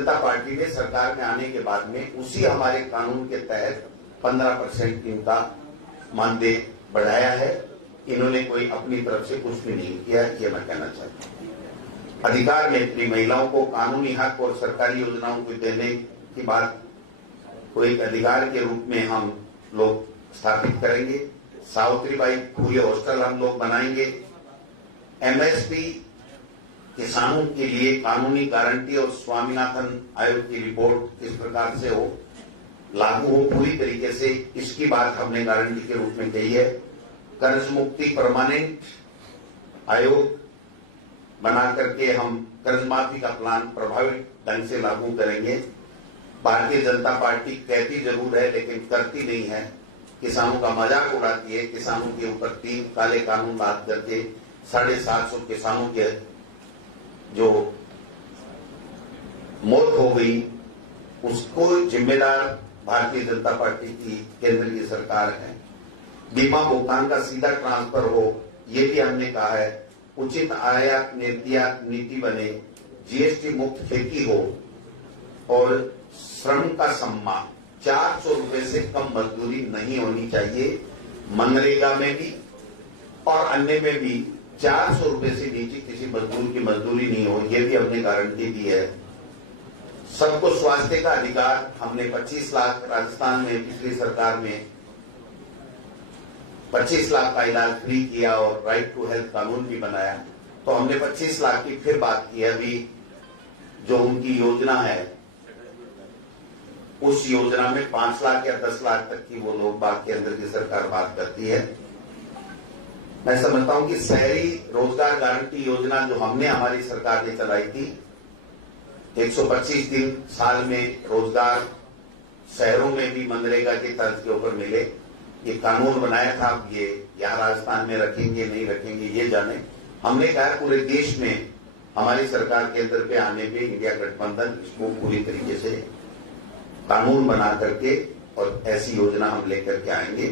जनता party ने सरकार में आने के बाद में उसी हमारे कानून के तहत 15% इनका मानदेय बढ़ाया है। इन्होंने कोई अपनी तरफ से कुछ भी नहीं किया, ये मैं कहना चाहता हूँ। अधिकार में अपनी महिलाओं को कानूनी हक और सरकारी योजनाओं को देने की बात को एक अधिकार के रूप में हम लोग स्थापित करेंगे। सावित्रीबाई फुले हॉस्टल हम लोग बनाएंगे। एमएसपी किसानों के लिए कानूनी गारंटी और स्वामीनाथन आयोग की रिपोर्ट किस प्रकार से हो लागू हो पूरी तरीके से, इसकी बात हमने गारंटी के रूप में कही है। कर्ज मुक्ति परमानेंट आयोग बना करके हम कर्ज माफी का प्लान प्रभावी ढंग से लागू करेंगे। भारतीय जनता पार्टी कहती जरूर है लेकिन करती नहीं है, किसानों का मजाक उड़ाती है। किसानों के ऊपर 3 काले कानून लाद करके 750 किसानों के जो मौत हो गई, उसको जिम्मेदार भारतीय जनता पार्टी की केंद्र की सरकार है। बीमा भुगतान का सीधा ट्रांसफर हो, ये भी हमने कहा है। उचित आयात निर्यात नीति बने, जीएसटी मुक्त खेती हो और श्रम का सम्मान। 400 रुपए से कम मजदूरी नहीं होनी चाहिए। मनरेगा में भी और अन्य में भी 400 रुपए से नीचे किसी मजदूर की मजदूरी नहीं हो, ये भी हमने गारंटी दी है। सबको स्वास्थ्य का अधिकार, हमने 25 लाख राजस्थान में पिछली सरकार में 25 लाख का इलाज फ्री किया और राइट टू हेल्थ कानून भी बनाया। तो हमने 25 लाख की फिर बात की। अभी जो उनकी योजना है उस योजना में 5 लाख या 10 लाख तक की वो लोग बात केंद्र की सरकार बात करती है। मैं समझता हूं कि शहरी रोजगार गारंटी योजना जो हमने हमारी सरकार ने चलाई थी, 125 दिन साल में रोजगार शहरों में भी मनरेगा के तर्ज के ऊपर मिले, ये कानून बनाया था। ये यहाँ राजस्थान में रखेंगे नहीं रखेंगे ये जाने। हमने कहा पूरे देश में हमारी सरकार केंद्र पे आने पे इंडिया गठबंधन इसको पूरी तरीके से कानून बना करके और ऐसी योजना हम लेकर के आएंगे।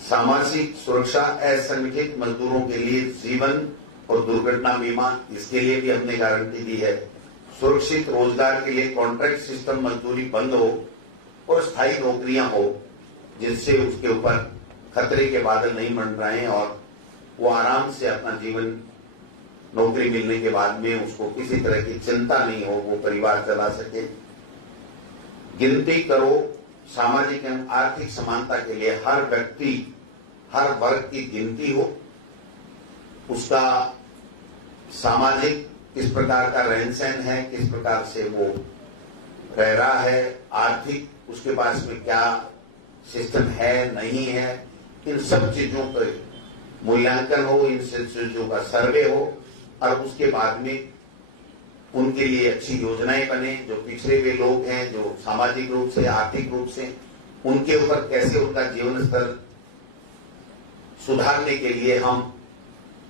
सामाजिक सुरक्षा, असंगठित मजदूरों के लिए जीवन और दुर्घटना बीमा, इसके लिए भी हमने गारंटी दी है। सुरक्षित रोजगार के लिए कॉन्ट्रैक्ट सिस्टम मजदूरी बंद हो और स्थायी नौकरियां हो, जिससे उसके ऊपर खतरे के बादल नहीं मंडराएं और वो आराम से अपना जीवन नौकरी मिलने के बाद में उसको किसी तरह की चिंता नहीं हो, वो परिवार चला सके। गिनती करो, सामाजिक एवं आर्थिक समानता के लिए हर व्यक्ति हर वर्ग की गिनती हो, उसका सामाजिक किस प्रकार का रहन सहन है, किस प्रकार से वो रह रहा है, आर्थिक उसके पास में क्या सिस्टम है नहीं है, इन सब चीजों पर मूल्यांकन हो, इन चीजों का सर्वे हो और उसके बाद में उनके लिए अच्छी योजनाएं बने। जो पिछड़े हुए लोग हैं, जो सामाजिक रूप से आर्थिक रूप से, उनके ऊपर कैसे उनका जीवन स्तर सुधारने के लिए हम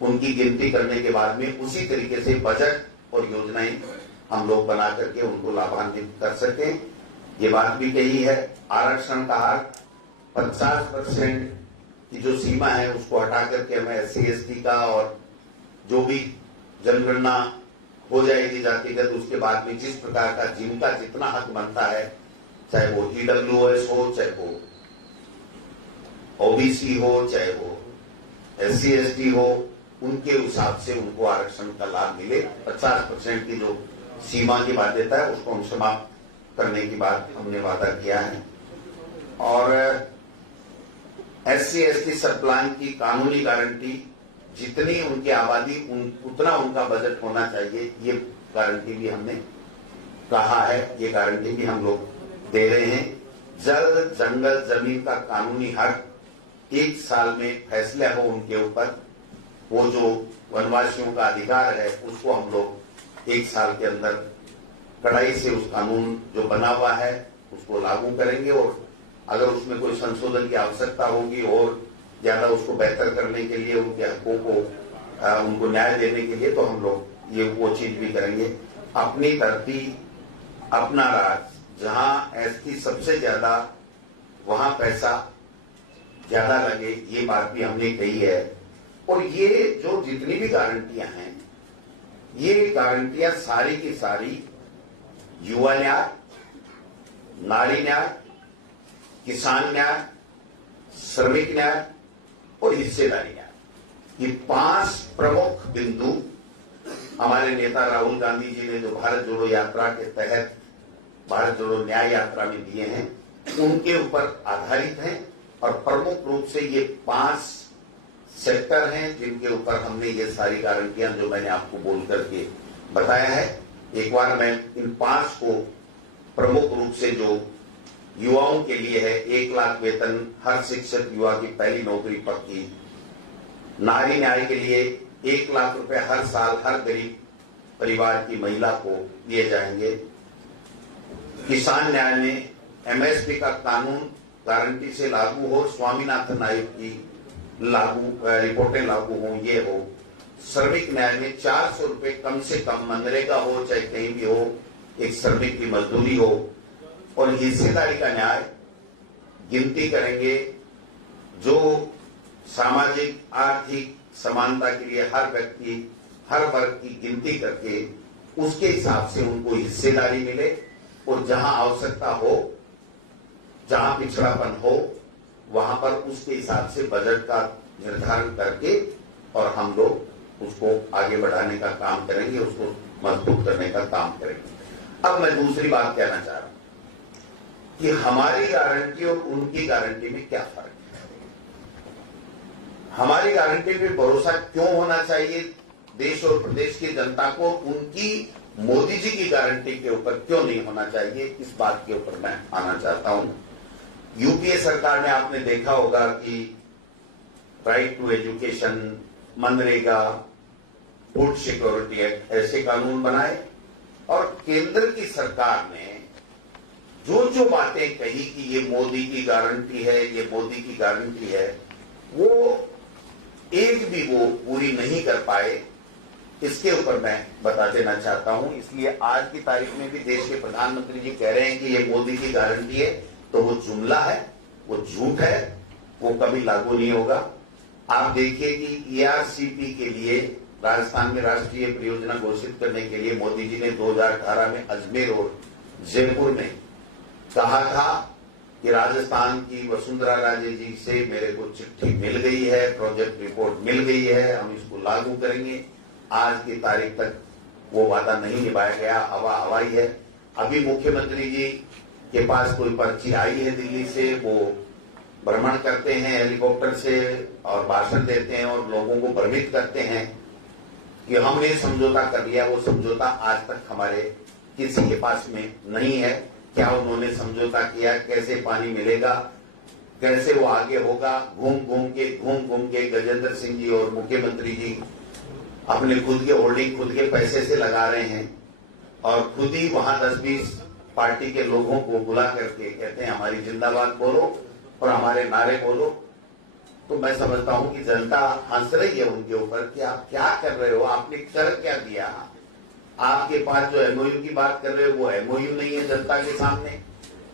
उनकी गिनती करने के बाद में उसी तरीके से बजट और योजनाएं हम लोग बना करके उनको लाभान्वित कर सकें। ये बात भी कही है। आरक्षण का हक 50% की जो सीमा है उसको हटा करके हमें SC/ST का और जो भी जनगणना हो जाएगी जातिगत, उसके बाद में जिस प्रकार का जिनका जितना हक बनता है, चाहे वो EWS हो, चाहे वो OBC हो, चाहे वो SC/ST हो, उनके हिसाब से उनको आरक्षण का लाभ मिले। 50% की जो सीमा की बाध्यता है उसको हम समाप्त करने की बात हमने वादा किया है। और SC/ST सब प्लान की कानूनी गारंटी, जितनी उनकी आबादी उतना उनका बजट होना चाहिए, ये गारंटी भी हमने कहा है, ये गारंटी भी हम लोग दे रहे हैं। जल जंगल जमीन का कानूनी हक 1 साल में फैसला हो उनके ऊपर, वो जो वनवासियों का अधिकार है उसको हम लोग 1 साल के अंदर कड़ाई से उस कानून जो बना हुआ है उसको लागू करेंगे। और अगर उसमें कोई संशोधन की आवश्यकता होगी और ज्यादा उसको बेहतर करने के लिए, उनके हकों को उनको न्याय देने के लिए, तो हम लोग ये वो चीज भी करेंगे। अपनी धरती अपना राज, जहां ST सबसे ज्यादा वहां पैसा ज्यादा लगे, ये बात भी हमने कही है। और ये जो जितनी भी गारंटियां हैं, ये गारंटियां सारी की सारी युवा न्याय, नारी न्याय, किसान न्याय, श्रमिक न्याय और हिस्सेदारी न्याय, ये 5 प्रमुख बिंदु हमारे नेता राहुल गांधी जी ने जो भारत जोड़ो यात्रा के तहत भारत जोड़ो न्याय यात्रा में दिए हैं, उनके ऊपर आधारित हैं और प्रमुख रूप से ये 5 सेक्टर हैं जिनके ऊपर हमने ये सारी गारंटियां जो मैंने आपको बोल करके बताया है। एक बार मैं इन 5 को प्रमुख रूप से जो युवाओं के लिए है, 1 लाख वेतन, हर शिक्षक युवा की पहली नौकरी पक्की, नारी न्याय के लिए 1 लाख रुपए हर साल हर गरीब परिवार की महिला को दिए जाएंगे। किसान न्याय में एमएसपी का कानून गारंटी से लागू हो, स्वामीनाथन आयोग की रिपोर्टें लागू हो, ये हो। श्रमिक न्याय में 400 रुपए कम से कम, मनरेगा हो चाहे कहीं भी हो, एक श्रमिक की मजदूरी हो। और हिस्सेदारी का न्याय, गिनती करेंगे जो सामाजिक आर्थिक समानता के लिए हर व्यक्ति हर वर्ग की गिनती करके उसके हिसाब से उनको हिस्सेदारी मिले और जहां आवश्यकता हो, जहां पिछड़ापन हो, वहां पर उसके हिसाब से बजट का निर्धारण करके और हम लोग उसको आगे बढ़ाने का काम करेंगे, उसको मजबूत करने का काम करेंगे। अब मैं दूसरी बात कहना चाह रहा हूं कि हमारी गारंटी और उनकी गारंटी में क्या फर्क है। हमारी गारंटी पे भरोसा क्यों होना चाहिए देश और प्रदेश की जनता को, उनकी मोदी जी की गारंटी के ऊपर क्यों नहीं होना चाहिए, इस बात के ऊपर मैं आना चाहता हूं। यूपीए सरकार ने आपने देखा होगा कि राइट टू एजुकेशन, मनरेगा, फूड सिक्योरिटी एक्ट ऐसे कानून बनाए और केंद्र की सरकार ने जो जो बातें कही कि ये मोदी की गारंटी है, ये मोदी की गारंटी है, वो एक भी वो पूरी नहीं कर पाए। इसके ऊपर मैं बता देना चाहता हूं। इसलिए आज की तारीख में भी देश के प्रधानमंत्री जी कह रहे हैं कि ये मोदी की गारंटी है, तो वो जुमला है, वो झूठ है, वो कभी लागू नहीं होगा। आप देखिए कि ईआरसीपी के लिए राजस्थान में राष्ट्रीय परियोजना घोषित करने के लिए मोदी जी ने 2018 में अजमेर और जयपुर में कहा था कि राजस्थान की वसुंधरा राजे जी से मेरे को चिट्ठी मिल गई है, प्रोजेक्ट रिपोर्ट मिल गई है, हम इसको लागू करेंगे। आज की तारीख तक वो वादा नहीं निभाया गया, हवा हवाई है। अभी मुख्यमंत्री जी के पास कोई पर्ची आई है दिल्ली से, वो भ्रमण करते हैं हेलीकॉप्टर से और भाषण देते हैं और लोगों को भ्रमित करते हैं कि हमने समझौता कर लिया। वो समझौता आज तक हमारे किसी के पास में नहीं है। क्या उन्होंने समझौता किया, कैसे पानी मिलेगा, कैसे वो आगे होगा, घूम घूम के गजेंद्र सिंह जी और मुख्यमंत्री जी अपने खुद के होल्डिंग खुद के पैसे से लगा रहे हैं और खुद ही वहां 10-20 पार्टी के लोगों को बुला करके कहते हैं हमारी जिंदाबाद बोलो और हमारे नारे बोलो। तो मैं समझता हूं कि जनता हंस रही है उनके ऊपर कि आप क्या कर रहे हो, आपने कर क्या दिया। आपके पास जो एमओयू की बात कर रहे हो वो एमओयू नहीं है जनता के सामने।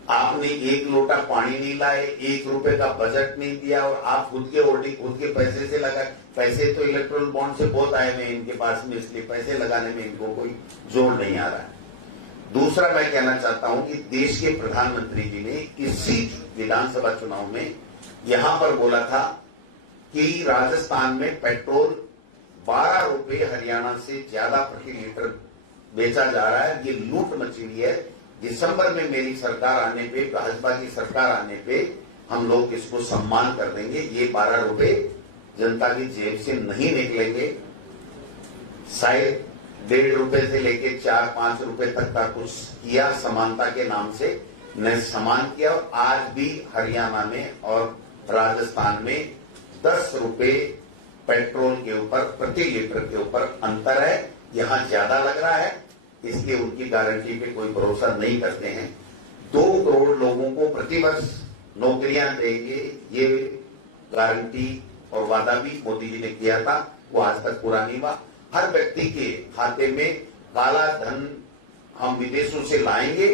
आपने 1 लोटा पानी नहीं लाए, 1 रुपए का बजट नहीं दिया और आप खुद के होल्डिंग खुद के पैसे से लगाए। पैसे तो इलेक्ट्रल बॉन्ड से बहुत आए हुए इनके पास में, इसलिए पैसे लगाने में इनको कोई जोर नहीं आ रहा है। दूसरा मैं कहना चाहता हूं कि देश के प्रधानमंत्री जी ने इसी विधानसभा चुनाव में यहां पर बोला था कि राजस्थान में पेट्रोल 12 रुपए हरियाणा से ज्यादा प्रति लीटर बेचा जा रहा है, ये लूट मची हुई है। दिसंबर में मेरी सरकार आने पे, भाजपा की सरकार आने पे हम लोग इसको सम्मान कर देंगे। ये 12 रुपए जनता की जेब से नहीं निकलेंगे। शायद 1.5 रुपए से लेके 4-5 रुपए तक का कुछ किया समानता के नाम से, ने समान किया। और आज भी हरियाणा में और राजस्थान में 10 रुपए पेट्रोल के ऊपर प्रति लीटर के ऊपर अंतर है। यहां ज्यादा लग रहा है, इसलिए उनकी गारंटी पे कोई भरोसा नहीं करते हैं। 2 करोड़ लोगों को प्रतिवर्ष नौकरियां देंगे, ये गारंटी और वादा भी मोदी जी ने किया था, वो आज तक पूरा नहीं हुआ। हर व्यक्ति के खाते में काला धन हम विदेशों से लाएंगे,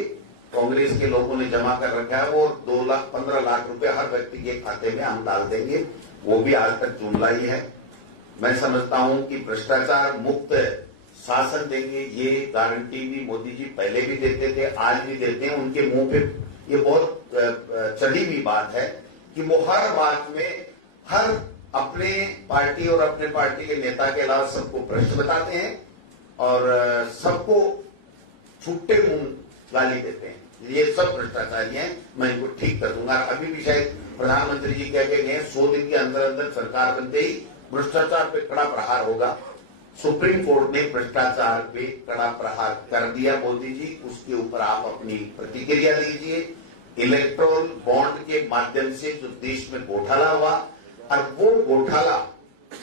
कांग्रेस के लोगों ने जमा कर रखा है, वो 2-15 लाख रुपए हर व्यक्ति के खाते में हम डाल देंगे, वो भी आज तक जुमला ही है। मैं समझता हूं कि भ्रष्टाचार मुक्त शासन देंगे, ये गारंटी भी मोदी जी पहले भी देते थे, आज भी देते हैं। उनके मुंह पे ये बहुत चढ़ी हुई बात है कि वो हर बात में हर अपने पार्टी और अपने पार्टी के नेता के अलावा सबको भ्रष्ट बताते हैं और सबको छुट्टे मुंह गाली देते हैं। ये सब भ्रष्टाचारी हैं, मैं इनको ठीक कर दूंगा। अभी भी शायद प्रधानमंत्री जी कह के गए 100 दिन के अंदर अंदर सरकार बनते ही भ्रष्टाचार पे कड़ा प्रहार होगा। सुप्रीम कोर्ट ने भ्रष्टाचार पे कड़ा प्रहार कर दिया मोदी जी, उसके ऊपर आप अपनी प्रतिक्रिया दीजिए। इलेक्ट्रोल बॉन्ड के माध्यम से जो देश में घोटाला हुआ, और वो घोटाला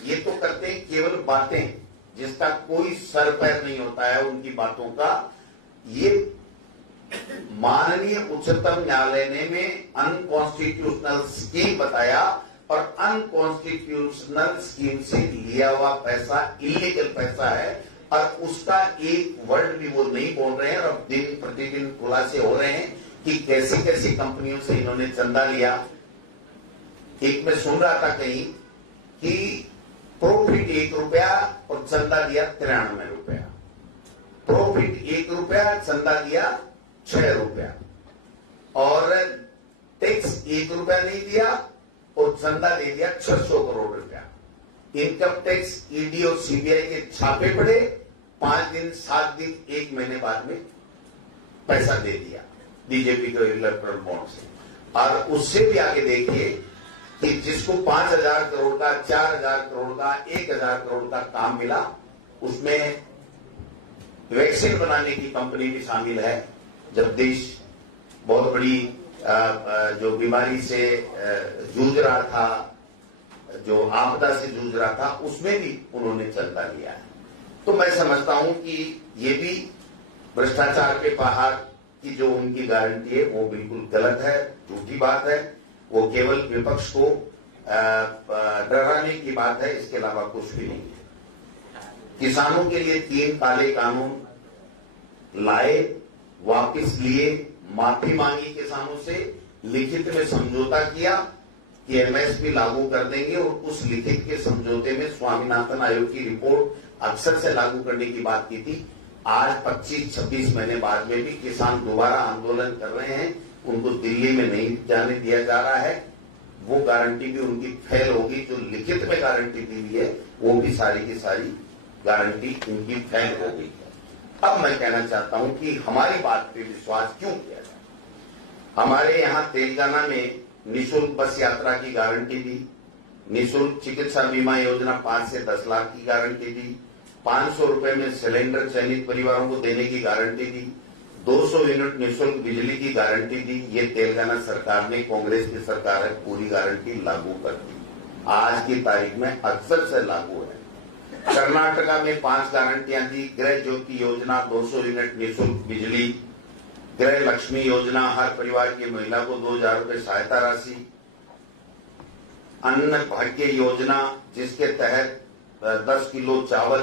ये तो करते हैं केवल बातें, जिसका कोई सर पैर नहीं होता है उनकी बातों का। ये माननीय उच्चतम न्यायालय ने में अनकॉन्स्टिट्यूशनल स्कीम बताया और अनकॉन्स्टिट्यूशनल स्कीम से लिया हुआ पैसा इलीगल पैसा है और उसका एक वर्ड भी वो नहीं बोल रहे हैं। और अब दिन प्रतिदिन खुलासे हो रहे हैं कि कैसी कैसी कंपनियों से इन्होंने चंदा लिया। एक मैं सुन रहा था कहीं कि प्रॉफिट 1 रुपया और चंदा दिया 93 रुपया। प्रॉफिट 1 रुपया, चंदा दिया 6 रुपया और टैक्स 1 रुपया नहीं दिया और चंदा दे दिया 600 करोड़ रुपया। इनकम टैक्स, ईडी और सीबीआई के छापे पड़े, 5 दिन 7 दिन 1 महीने बाद में पैसा दे दिया बीजेपी के इलेक्टोरल बॉन्ड से। और उससे भी आगे देखिए कि जिसको 5,000 करोड़ का, 4,000 करोड़ का, 1,000 करोड़ का काम मिला, उसमें वैक्सीन बनाने की कंपनी भी शामिल है। जब देश बहुत बड़ी जो बीमारी से जूझ रहा था, जो आपदा से जूझ रहा था, उसमें भी उन्होंने चंदा लिया है। तो मैं समझता हूं कि ये भी भ्रष्टाचार के बाहर की जो उनकी गारंटी है वो बिल्कुल गलत है, झूठी बात है। वो केवल विपक्ष को डराने की बात है, इसके अलावा कुछ भी नहीं है। किसानों के लिए 3 काले कानून लाए, वापस लिए, माफी मांगी किसानों से, लिखित में समझौता किया कि एमएसपी लागू कर देंगे और उस लिखित के समझौते में स्वामीनाथन आयोग की रिपोर्ट अक्सर से लागू करने की बात की थी। आज 25-26 महीने बाद में भी किसान दोबारा आंदोलन कर रहे हैं, उनको दिल्ली में नहीं जाने दिया जा रहा है। वो गारंटी भी उनकी फेल होगी, जो लिखित में गारंटी दी हुई है वो भी सारी की सारी गारंटी उनकी फेल हो गई है। अब मैं कहना चाहता हूं कि हमारी बात पे विश्वास क्यों किया जाए। हमारे यहां तेलंगाना में निःशुल्क बस यात्रा की गारंटी दी, निःशुल्क चिकित्सा बीमा योजना 5 से 10 लाख की गारंटी दी, 500 रुपए में सिलेंडर चयनित परिवारों को देने की गारंटी दी, 200 यूनिट निःशुल्क बिजली की गारंटी दी। ये तेलंगाना सरकार ने, कांग्रेस की सरकार है, पूरी गारंटी लागू कर दी। आज की तारीख में अक्सर से लागू है। कर्नाटका में 5 गारंटियां दी, गृह ज्योति योजना 200 यूनिट निःशुल्क बिजली, गृह लक्ष्मी योजना हर परिवार की महिला को 2,000 रुपए सहायता राशि, अन्न भाग्य योजना जिसके तहत 10 किलो चावल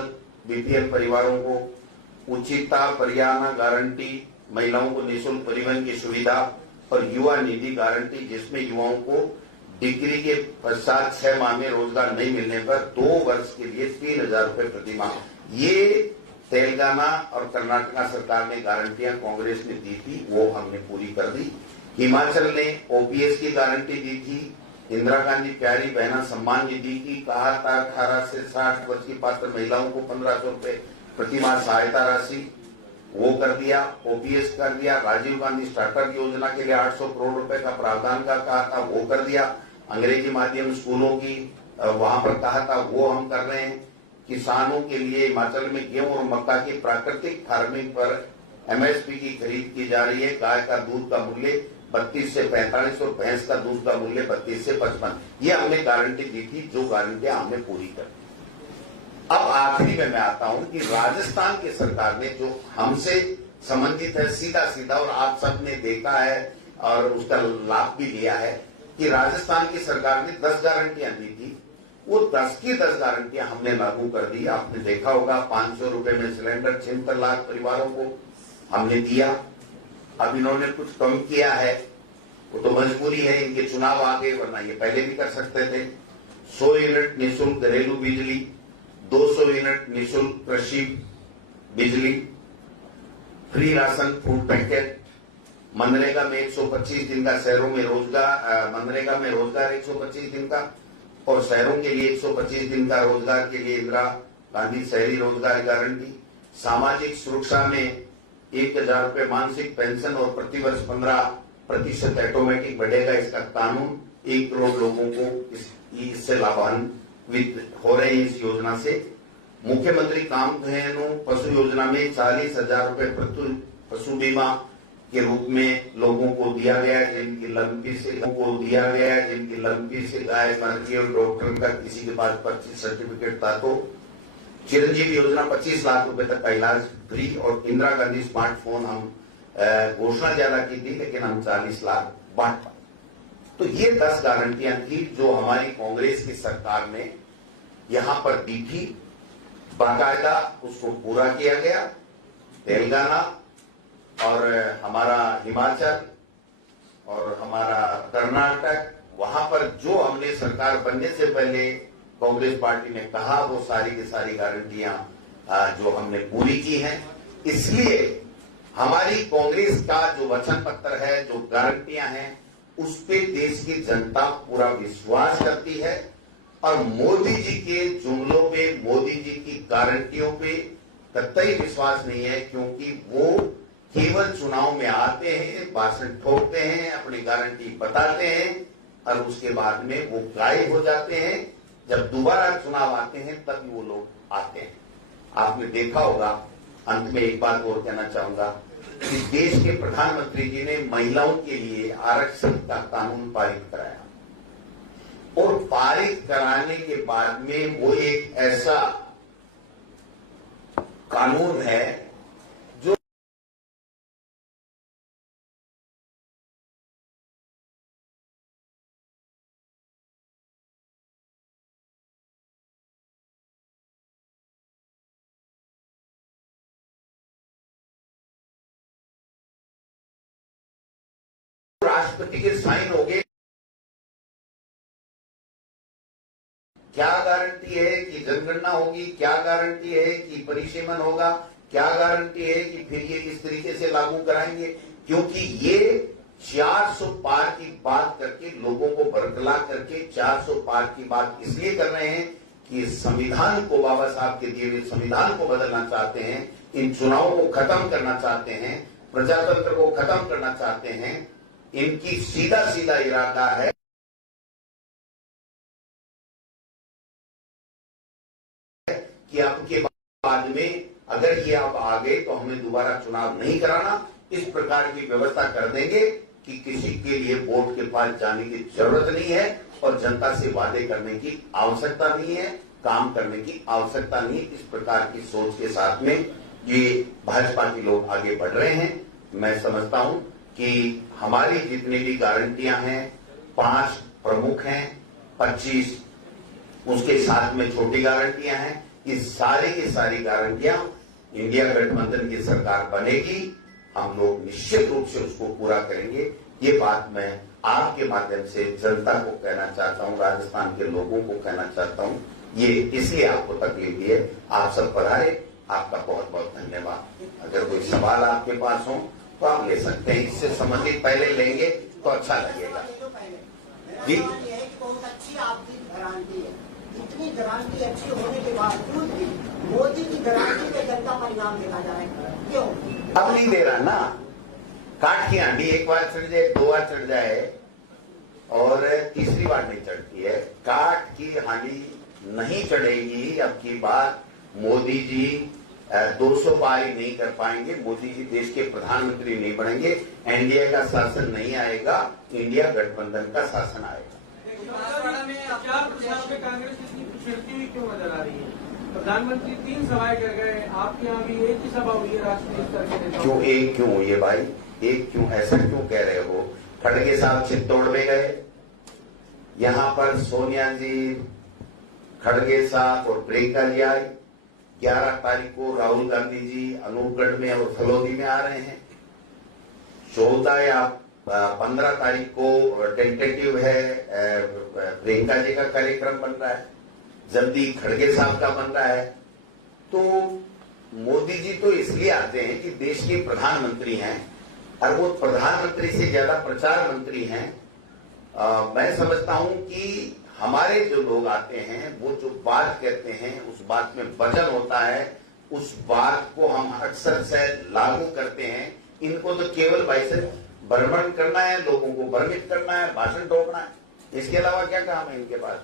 बीपीएल परिवारों को, उचिता परियाना गारंटी, महिलाओं को निःशुल्क परिवहन की सुविधा और युवा निधि गारंटी जिसमें युवाओं को डिग्री के पश्चात 6 माह में रोजगार नहीं मिलने पर 2 वर्ष के लिए 3,000 रुपए प्रति माह। ये तेलंगाना और कर्नाटका सरकार ने गारंटियां कांग्रेस ने दी थी, वो हमने पूरी कर दी। हिमाचल ने ओपीएस की गारंटी दी थी, इंदिरा गांधी प्यारी बहना सम्मान निधि की कहा था 18 से 60 वर्ष की पात्र महिलाओं को 1,500 रुपए प्रति माह सहायता राशि, वो कर दिया, ओपीएस कर दिया। राजीव गांधी स्टार्टअप योजना के लिए 800 करोड़ रुपए का प्रावधान का कहा था, वो कर दिया। अंग्रेजी माध्यम स्कूलों की वहां पर कहा था, वो हम कर रहे हैं। किसानों के लिए हिमाचल में गेहूं और मक्का की प्राकृतिक फार्मिंग पर एमएसपी की खरीद की जा रही है। गाय का दूध का मूल्य 32 से 45 और भैंस का दूध का मूल्य 32 से 55। ये हमने गारंटी दी थी, जो गारंटियां हमने पूरी कर दी। अब आखिरी में मैं आता हूं कि राजस्थान की सरकार ने जो हमसे संबंधित है सीधा सीधा, और आप सबने देखा है और उसका लाभ भी लिया है कि राजस्थान की सरकार ने 10 गारंटियां दी थी। वो 10 की 10 गारंटियां हमने लागू कर दी। आपने देखा होगा 500 रुपए में सिलेंडर 76 लाख परिवारों को हमने दिया। अब इन्होंने कुछ कम किया है, वो तो मजबूरी है, इनके चुनाव आ गए, वरना ये पहले भी कर सकते थे। 100 यूनिट निःशुल्क घरेलू बिजली, 200 यूनिट निःशुल्क कृषि बिजली, free ration, food packet, MNREGA में 125 दिन का शहरों में रोजगार, मनरेगा में रोजगार 125 दिन का और शहरों के लिए 125 दिन का रोजगार के लिए इंदिरा गांधी शहरी रोजगार गारंटी, सामाजिक सुरक्षा में 1000 रुपए मानसिक पेंशन और प्रतिवर्ष 15% ऑटोमेटिक बढ़ेगा इसका कानून। 1 करोड़ लोगों को इससे लाभान्वित हो रहे हैं इस योजना से। मुख्यमंत्री कामधेनु पशु योजना में 40,000 रुपए प्रति पशु बीमा के रूप में लोगों को दिया गया है जिनकी लंबी से गाय मर गई और डॉक्टर का किसी के पास 25 सर्टिफिकेट था। तो चिरंजीवी योजना 25 लाख रुपए तक का इलाज फ्री और इंदिरा गांधी स्मार्टफोन हम घोषणा ज्यादा की थी लेकिन हम 40 लाख बांट पाए। तो ये 10 गारंटियां थी जो हमारी कांग्रेस की सरकार ने यहां पर दी थी। बाकायदा उसको पूरा किया गया। तेलंगाना और हमारा हिमाचल और हमारा कर्नाटक, वहां पर जो हमने सरकार बनने से पहले कांग्रेस पार्टी ने कहा वो सारी की सारी गारंटियां जो हमने पूरी की हैं। इसलिए हमारी कांग्रेस का जो वचन पत्र है, जो गारंटियां हैं, उस पे देश की जनता पूरा विश्वास करती है और मोदी जी के जुमलों पे, मोदी जी की गारंटियों पे कतई विश्वास नहीं है, क्योंकि वो केवल चुनाव में आते हैं, भाषण ठोकते हैं, अपनी गारंटी बताते हैं और उसके बाद में वो गायब हो जाते हैं। जब दोबारा चुनाव आते हैं तभी वो लोग आते हैं। आपने देखा होगा। अंत में एक बात और कहना चाहूंगा कि देश के प्रधानमंत्री जी ने महिलाओं के लिए आरक्षण का कानून पारित कराया और पारित कराने के बाद में वो एक ऐसा कानून है जो राष्ट्रपति के साइन हो गए। क्या गारंटी है कि जनगणना होगी? क्या गारंटी है कि परिसीमन होगा? क्या गारंटी है कि फिर ये इस तरीके से लागू कराएंगे? क्योंकि ये 400 पार की बात करके, लोगों को बरगला करके 400 पार की बात इसलिए कर रहे हैं कि संविधान को, बाबा साहब के दिए हुए संविधान को बदलना चाहते हैं, इन चुनावों को खत्म करना चाहते हैं, प्रजातंत्र को खत्म करना चाहते हैं। इनकी सीधा सीधा इरादा है कि आपके बाद में अगर ये आप आ गए तो हमें दोबारा चुनाव नहीं कराना। इस प्रकार की व्यवस्था कर देंगे कि किसी के लिए वोट के पास जाने की जरूरत नहीं है और जनता से वादे करने की आवश्यकता नहीं है, काम करने की आवश्यकता नहीं है। इस प्रकार की सोच के साथ में ये भाजपा के लोग आगे बढ़ रहे हैं। मैं समझता हूं कि हमारी जितनी भी गारंटियां हैं, 5 प्रमुख हैं, 25 उसके साथ में छोटी गारंटियां हैं। इस सारी की सारी गारंटियां इंडिया गठबंधन की सरकार बनेगी, हम लोग निश्चित रूप से उसको पूरा करेंगे। ये बात मैं आपके माध्यम से जनता को कहना चाहता हूं, राजस्थान के लोगों को कहना चाहता हूं। ये इसलिए आपको तकलीफ दी है। आप सब पधारे, आपका बहुत बहुत धन्यवाद। अगर कोई सवाल आपके पास हो तो आप ले सकते हैं, इससे संबंधित पहले लेंगे तो अच्छा लगेगा। जी, बहुत अच्छी आपकी गारंटी है। इतनी गारंटी अच्छी होने के बावजूद भी मोदी की गारंटी पे जनता परिणाम देखा जा रहा है, क्यों? अब नहीं दे रहा ना। काट की आंधी एक बार चढ़ जाए, 2 बार चढ़ जाए और तीसरी बार नहीं चढ़ती है। काट की हांडी नहीं चढ़ेगी। अब की बात मोदी जी 200 पारी नहीं कर पाएंगे। मोदी जी देश के प्रधानमंत्री नहीं बनेंगे। एनडीए का शासन नहीं आएगा, इंडिया गठबंधन का शासन आएगा। कांग्रेस इतनी पिछड़ती हुई क्यों नजर आ रही है? प्रधानमंत्री 3 सभाएं कर गए, आपके यहाँ भी एक ही सभा हुई है राष्ट्रीय स्तर के नेताओं। क्यों एक क्यों हुई है भाई? एक क्यों? ऐसा क्यों कह रहे हो? खड़गे साहब चित्तौड़ में गए, यहाँ पर सोनिया जी, खड़गे साहब और प्रियंका जी आए। 11 तारीख को राहुल गांधी जी अनूपगढ़ में और फलोदी में आ रहे हैं। 14 या 15 तारीख को टेंटेटिव है प्रियंका जी का कार्यक्रम बन रहा है, जल्दी खड़गे साहब का बन रहा है। तो मोदी जी तो इसलिए आते हैं कि देश के प्रधानमंत्री हैं और वो प्रधानमंत्री से ज्यादा प्रचार मंत्री हैं। मैं समझता हूं कि हमारे जो लोग आते हैं वो जो बात कहते हैं उस बात में वजन होता है, उस बात को हम अक्सर से लागू करते हैं। इनको तो केवल वैसे भ्रमण करना है, लोगों को भ्रमित करना है, भाषण ठोकना है, इसके अलावा क्या काम है इनके पास।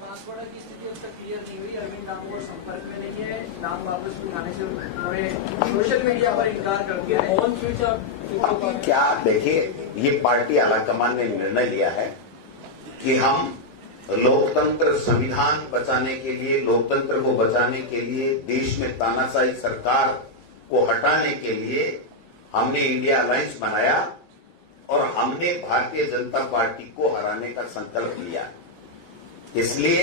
बांसवाड़ा की स्थिति अब तक क्लियर नहीं हुई। अरविंद दामोदर संपर्क में नहीं है। नाम वापस उठाने से उन्होंने सोशल मीडिया पर इनकार कर दिया है। ऑन स्विच आप क्या देखिए, ये पार्टी आलाकमान ने निर्णय लिया है कि हम लोकतंत्र, संविधान बचाने के लिए, लोकतंत्र को बचाने के लिए, देश में तानाशाही सरकार को हटाने के लिए हमने इंडिया अलायंस बनाया और हमने भारतीय जनता पार्टी को हराने का संकल्प लिया। इसलिए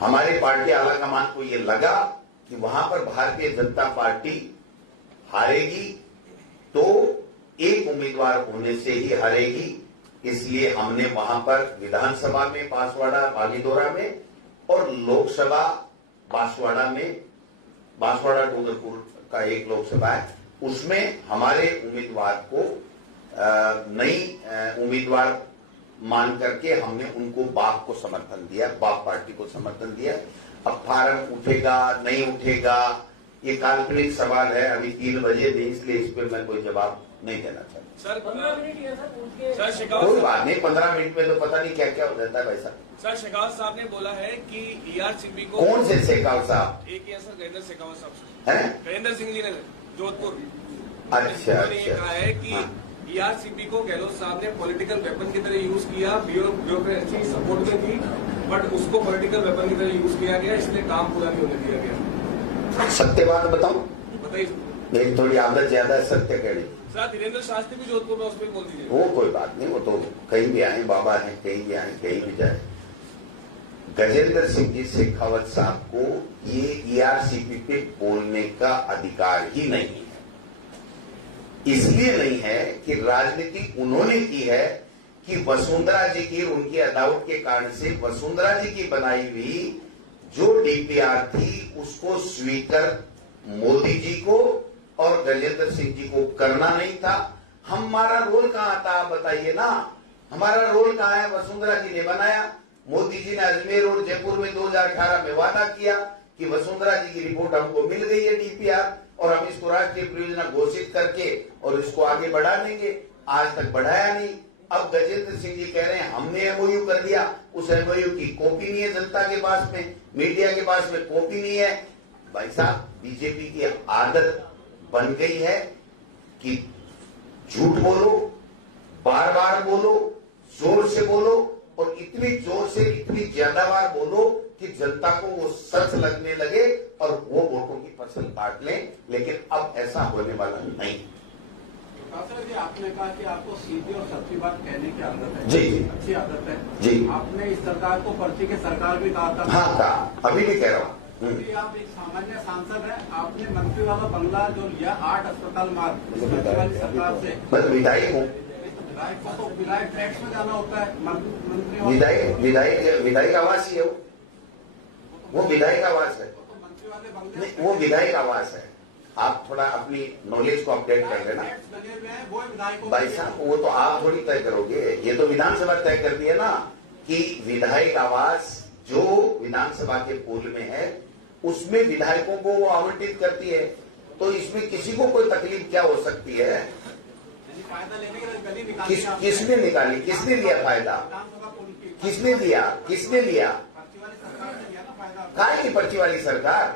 हमारी पार्टी आलाकमान को यह लगा कि वहां पर भारतीय जनता पार्टी हारेगी तो एक उम्मीदवार होने से ही हारेगी। इसलिए हमने वहां पर विधानसभा में बांसवाड़ा, बागीदोरा में और लोकसभा बांसवाड़ा में, बांसवाड़ा डूंगरपुर का एक लोकसभा है, उसमें हमारे उम्मीदवार को नई उम्मीदवार मान करके हमने उनको बाप को समर्थन दिया, बाप पार्टी को समर्थन दिया। अब फार्म उठेगा नहीं उठेगा ये काल्पनिक सवाल है, अभी 3 बजे नहीं, इसलिए इस पर मैं कोई जवाब नहीं देना चाहता। सर 15 मिनट ही है सर, कोई बात नहीं, 15 मिनट में तो पता नहीं क्या क्या हो जाता है भाई साहब। सर शेखावत साहब ने बोला है कि ईआरसीपी को, कौन से शेखावत साहब? एक ही है सर, गजेंद्र शेखावत साहब है, गजेंद्र सिंह जी ने जोधपुर, अच्छा उन्होंने ये कहा है कि ईआरसीपी को गहलोत साहब ने पॉलिटिकल वेपन की तरह यूज किया। ब्यूरोक्रेसी सपोर्ट में थी बट उसको पॉलिटिकल वेपन की तरह यूज किया गया, इसलिए काम पूरा नहीं होने दिया गया। सत्य बात बताऊं, बताइए। मेरी थोड़ी आदत ज्यादा है सत्य कड़ी। सर धीरेन्द्र शास्त्री भी जोधपुर में, उस पर बोल दीजिए। वो कोई बात नहीं, वो तो कहीं भी आए, बाबा हैं, कहीं भी आए, कहीं भी जाए। गजेंद्र सिंह जी शेखावत साहब को ये ईआरसीपी पे बोलने का अधिकार ही नहीं है। इसलिए नहीं है कि राजनीति उन्होंने की है कि वसुंधरा जी की, उनकी अदावत के कारण से वसुंधरा जी की बनाई हुई जो डीपीआर थी उसको स्वीकार मोदी जी को और गजेंद्र सिंह जी को करना नहीं था। हमारा रोल कहां था आप बताइए ना, हमारा रोल कहां है? वसुंधरा जी ने बनाया, मोदी जी ने अजमेर और जयपुर में 2018 में वादा किया कि वसुंधरा जी की रिपोर्ट हमको मिल गई है डीपीआर और हम इसको राष्ट्रीय परियोजना घोषित करके और इसको आगे बढ़ा देंगे। आज तक बढ़ाया नहीं। अब गजेंद्र सिंह जी कह रहे हैं हमने एमओयू कर दिया, उस एमओयू की कॉपी नहीं है जनता के पास में, मीडिया के पास में कॉपी नहीं है। भाई साहब, बीजेपी की आदत बन गई है कि झूठ बोलो, बार बार बोलो, जोर से बोलो और इतनी जोर से इतनी ज्यादा बार बोलो कि जनता को वो सच लगने लगे और वो वोटों की फसल काट लें। लेकिन अब ऐसा होने वाला नहीं। जी आपने कहा कि आपको सीधी और सच्ची बात कहने की आदत है। जी अच्छी आदत है जी। आपने इस सरकार को पर्ची की सरकार भी कहा था। हाँ कहा, अभी भी कह रहा हूँ। अभी आप एक सामान्य सांसद हैं, आपने मंत्री वाला बंगला जो लिया 8 अस्पताल मार्ग वाली सरकार से। बस विधायक हूँ, विधायक को तो विधायक टैक्स में जाना होता है, मंत्री विधायक आवास ही है वो विधायक आवास है, तो मंत्री वाले बंगले नहीं वो विधायक आवास है। आप थोड़ा अपनी नॉलेज को अपडेट कर लेना टैक्स लगे हुए हैं, वो विधायकों भाई साहब। वो तो आप थोड़ी तय करोगे, ये तो विधानसभा तय कर दी है ना कि विधायक आवास जो विधानसभा के पूल में है उसमें विधायकों को वो आवंटित करती है। तो इसमें किसी को कोई तकलीफ क्या हो सकती है? फायदा लेने के लिए गली निकाली किसने निकाली? किसने लिया फायदा? विधानसभा पुल की किसने लिया? किसने लिया? पर्ची वाली सरकार ने लिया ना फायदा। काय की पर्ची वाली सरकार?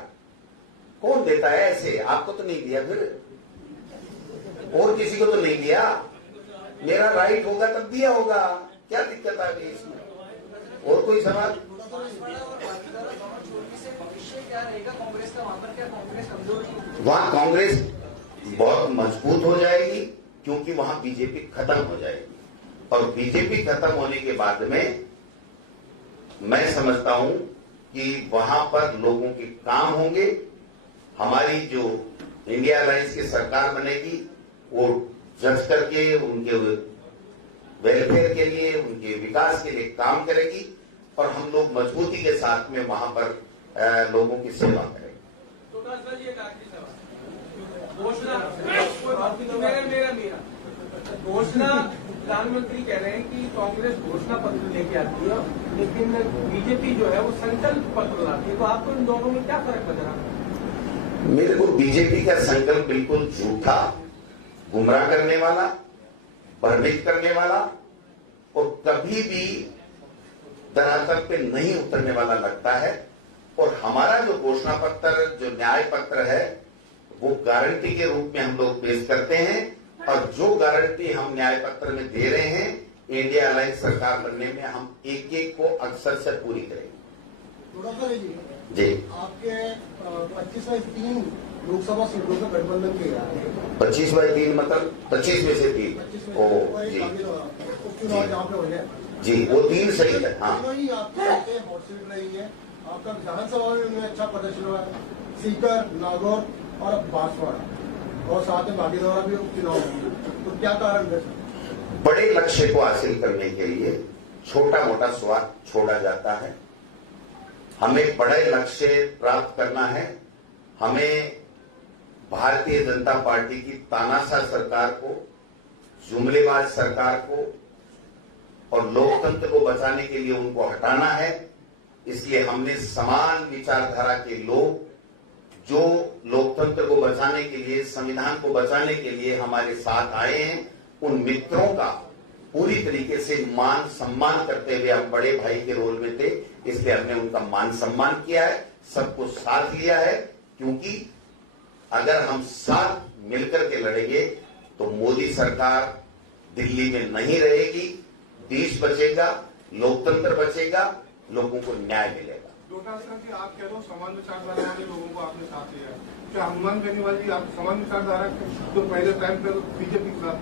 कौन देता है ऐसे? आपको तो नहीं दिया, फिर और किसी को तो नहीं दिया। मेरा राइट होगा तब दिया होगा, क्या दिक्कत आ गई इसमें? और कोई सवाल? वहां कांग्रेस बहुत मजबूत हो जाएगी क्योंकि वहां बीजेपी खत्म हो जाएगी और बीजेपी खत्म होने के बाद में मैं समझता हूं कि वहां पर लोगों के काम होंगे। हमारी जो इंडिया अलायंस की सरकार बनेगी वो जज करके उनके वेलफेयर के लिए, उनके विकास के लिए काम करेगी और हम लोग मजबूती के साथ में वहां पर लोगों की सेवा करेंगे। तो सर ये एक आखिरी सवाल, घोषणा मेरा घोषणा, प्रधानमंत्री कह रहे हैं कि कांग्रेस घोषणा पत्र लेके आती है, लेकिन बीजेपी जो है वो संकल्प पत्र लाती है, तो आपको इन दोनों में क्या फर्क नजर आता है? मेरे को बीजेपी का संकल्प बिल्कुल झूठा, गुमराह करने वाला, भ्रमित करने वाला और कभी भी धरातल पे नहीं उतरने वाला लगता है। और हमारा जो घोषणा पत्र, जो न्याय पत्र है, वो गारंटी के रूप में हम लोग पेश करते हैं और जो गारंटी हम न्याय पत्र में दे रहे हैं, इंडिया अलायंस सरकार बनने में हम एक एक को अक्सर से पूरी करेंगे। थोड़ा सा जी, आपके 25/3 लोकसभा सीटों से गठबंधन किया है। 25/3 मतलब 25 में से 3। 25 ओ में जी उपचुनाव जहाँ पे हो गए, जी, वो 3 सही है। हाँ, तीनों ही आपकी हॉट सीट रही है। आपका विधानसभा में अच्छा प्रदर्शन हुआ है, सीकर, नागौर और अब बांसवाड़ा और साथ में भागीरथी भी उपचुनाव हुए, तो क्या कारण है सर? बड़े लक्ष्य को हासिल करने के लिए छोटा मोटा स्वार्थ छोड़ा जाता है। हमें बड़े लक्ष्य प्राप्त करना है। हमें भारतीय जनता पार्टी की तानाशाह सरकार को, जुमलेबाज सरकार को और लोकतंत्र को बचाने के लिए उनको हटाना है। इसलिए हमने समान विचारधारा के लोग जो लोकतंत्र को बचाने के लिए, संविधान को बचाने के लिए हमारे साथ आए हैं, उन मित्रों का पूरी तरीके से मान सम्मान करते हुए, हम बड़े भाई के रोल में थे, इसलिए हमने उनका मान सम्मान किया है, सबको साथ लिया है। क्योंकि अगर हम साथ मिलकर के लड़ेंगे तो मोदी सरकार दिल्ली में नहीं रहेगी, देश बचेगा, लोकतंत्र बचेगा, लोगों को न्याय मिलेगा। डोटासरा जी, आप कह रहे हो समान विचारधारा वाले लोगों को आपने साथ लिया, क्या हनुमान बेनीवाल जी आप समान विचारधारा तो पहले टाइम पर बीजेपी के साथ?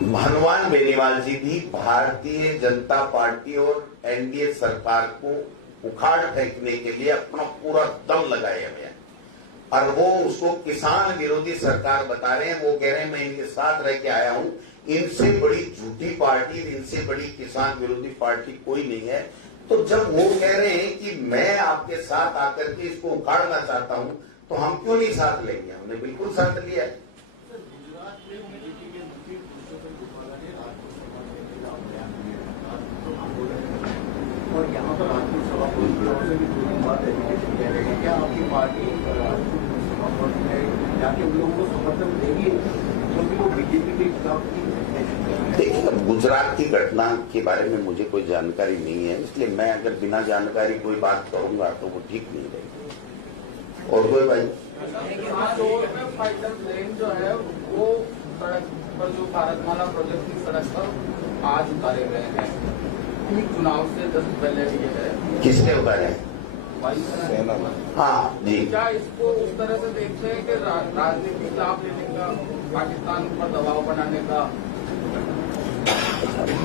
हनुमान बेनीवाल जी भी भारतीय जनता पार्टी और एनडीए सरकार को उखाड़ फेंकने के लिए अपना पूरा दम लगाए हुए हैं और वो उसको किसान विरोधी सरकार बता रहे हैं। वो कह रहे हैं मैं इनके साथ रह के आया हूं, इनसे बड़ी झूठी पार्टी, इनसे बड़ी किसान विरोधी पार्टी कोई नहीं है। तो जब वो कह रहे हैं कि मैं आपके साथ आकर के इसको उखाड़ना चाहता हूं, तो हम क्यों नहीं साथ लेंगे? हमने बिल्कुल साथ लिया है। और यहाँ पर आत्म सभा से भी बात एजुकेशन कह रहे हैं, क्या आपकी पार्टी जाके उन लोगों को समर्थन देगी क्योंकि वो बीजेपी के खिलाफ? देखिए, अब गुजरात की घटना के बारे में मुझे कोई जानकारी नहीं है, इसलिए मैं अगर बिना जानकारी कोई बात करूंगा तो वो ठीक नहीं रहेगी। और कोई भाई ट्रेन जो है वो सड़क पर, जो भारतमाला प्रोजेक्ट की सड़क पर आज उतारे गए हैं, चुनाव से 10 पहले ये है। किसने उतारे? सेना। हाँ जी। क्या इसको उस तरह से देखते हैं कि राजनीतिक लाभ लेने का, पाकिस्तान पर दबाव बनाने का?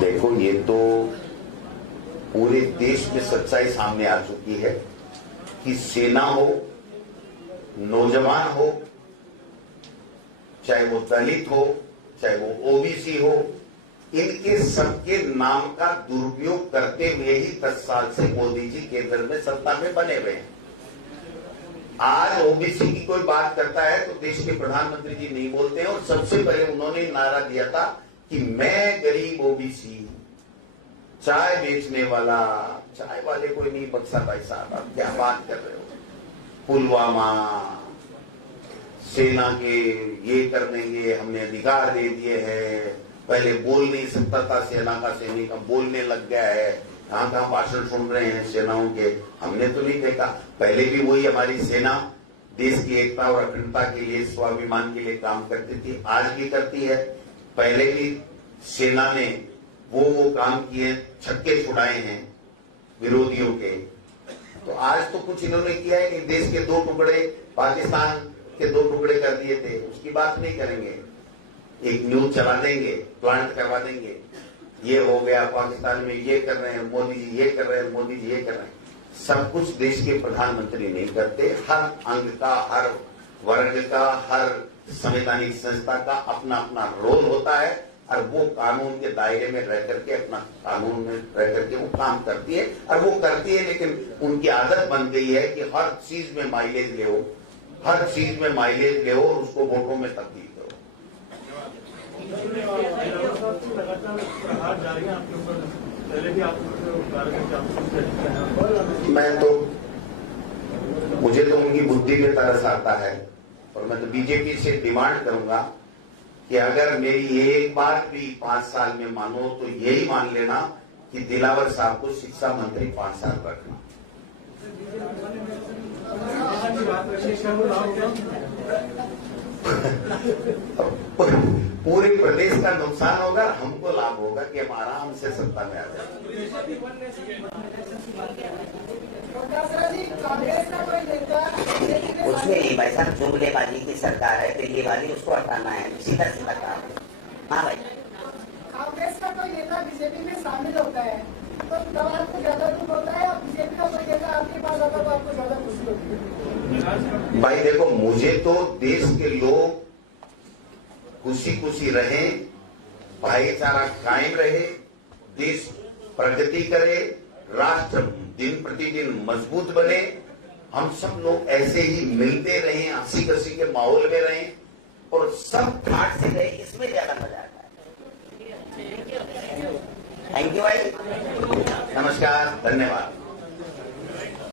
देखो, ये तो पूरे देश में सच्चाई सामने आ चुकी है कि सेना हो, नौजवान हो, चाहे वो दलित हो, चाहे वो ओबीसी हो, इनके सबके नाम का दुरुपयोग करते हुए ही 10 साल से मोदी जी केंद्र में सत्ता में बने हुए हैं। आज ओबीसी की कोई बात करता है तो देश के प्रधानमंत्री जी नहीं बोलते हैं और सबसे पहले उन्होंने नारा दिया था कि मैं गरीब ओबीसी, चाय बेचने वाला, चाय वाले कोई नहीं बख्शा भाई साहब, आप क्या बात कर रहे हो? पुलवामा, सेना के ये कर देंगे, हमने अधिकार दे दिए हैं, पहले बोल नहीं सकता था सेना का सैनिक, अब बोलने लग गया है, कहां कहां भाषण सुन रहे हैं सेनाओं के, हमने तो नहीं देखा। पहले भी वही हमारी सेना देश की एकता और अखंडता के लिए, स्वाभिमान के लिए काम करती थी, आज भी करती है। पहले भी सेना ने वो काम किए, छक्के छुड़ाए हैं विरोधियों के। तो आज तो कुछ इन्होंने किया है कि देश के 2 टुकड़े, पाकिस्तान के 2 टुकड़े कर दिए थे, उसकी बात नहीं करेंगे। एक न्यूज चला देंगे, प्लांट करवा देंगे, ये हो गया पाकिस्तान में, ये कर रहे हैं मोदी जी, ये कर रहे हैं मोदी जी, ये कर रहे हैं। सब कुछ देश के प्रधानमंत्री नहीं करते। हर अंग का, हर वर्ग का, हर संवैधानिक संस्था का अपना अपना रोल होता है और वो कानून के दायरे में रह करके, अपना कानून में रह करके वो काम करती है और वो करती है। लेकिन उनकी आदत बन गई है कि हर चीज में माइलेज ले, हर चीज में माइलेज ले और उसको वोटों में तब्दील करो। लगातार प्रहार जारी है आपके ऊपर, पहले भी आप मुझे तो उनकी बुद्धि पे तरस आता है और मैं तो बीजेपी से डिमांड करूंगा कि अगर मेरी एक बार भी 5 साल में मानो तो यही मान लेना कि दिलावर साहब को शिक्षा मंत्री 5 साल रखना। पूरे प्रदेश का नुकसान होगा, हमको लाभ होगा कि हम आराम से सत्ता में आ जाए। उसमें नहीं भाई साहब, जुमलेबाजी की सरकार है, दिल्लीबाजी उसको हटाना है, सीधा सीधा काम। हाँ भाई, कांग्रेस का कोई नेता बीजेपी में शामिल होता है तो तब आपको ज्यादा दुख होता है, और बीजेपी का कोई नेता आपके पास आता तो आपको ज्यादा खुशी होती है? भाई देखो, मुझे तो देश के लोग खुशी खुशी रहे, भाईचारा कायम रहे, देश प्रगति करे, राष्ट्र दिन प्रतिदिन मजबूत बने, हम सब लोग ऐसे ही मिलते रहें, हंसी खुशी के माहौल में रहें और सब ठाट से रहे, इसमें ज्यादा मजा आता है। थैंक यू भाई, नमस्कार, धन्यवाद।